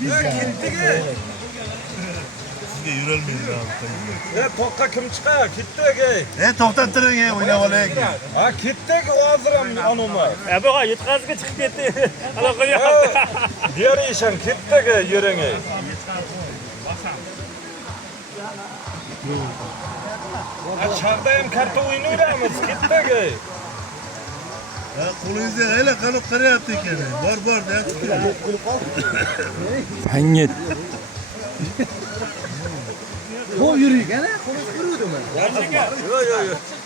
Ketdiki. Sizga yurolmaydi ham. Toqqa kim chiqar? Ketdiki. To'xtab turing, o'ynab olaylik. Ha, ketdiki hozir ham anoma. Bu yetkazga chiqib ketdi. Aloqa yo'q. Diğer işen ketdiki yeringe. Çarda ham karta o'ynaydimiz, ketdiki. Qo'lingizga ayla qanot qarayapti ekan. Bor deyapti. Hangit. Bu yürüyük ana. Konuş yürüdü mü? Yo.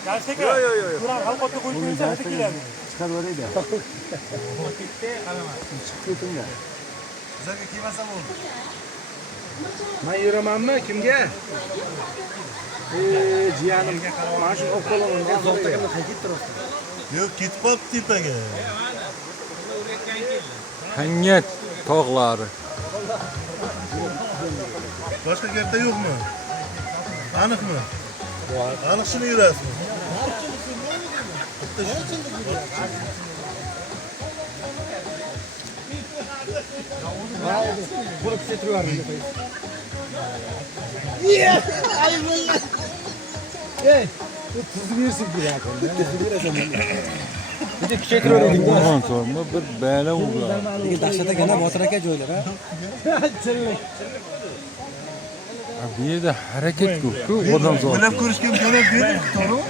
Gerçekten. Buran halkotda qo'yib qo'ysa hadi keladi. Çıkar orayı da. Çıkıyordun ya. Sizlarga kiymasam bo'ldi. Ben yürümem mi? Kimge? Cihanım. Maaşın okkulunun. Ben zorta kimde kayıt durursun. Yo'q, ketib qolibdi tepaga. Hangit tog'lari. Boshqa gapda yo'qmi? Aniqmi? Aniq shuni yurasizmi? Bunu titriyor. Hey, bu tuzu versin bir ya. Bir de küçük öğrendik. Ondan sonra bir bela oldu. Peki daşata gene motoraka joylar ha. Bu yerda harakat ko'p-ku, odam zoti. Bilib ko'rishga imkoniyat bering, to'g'rimi?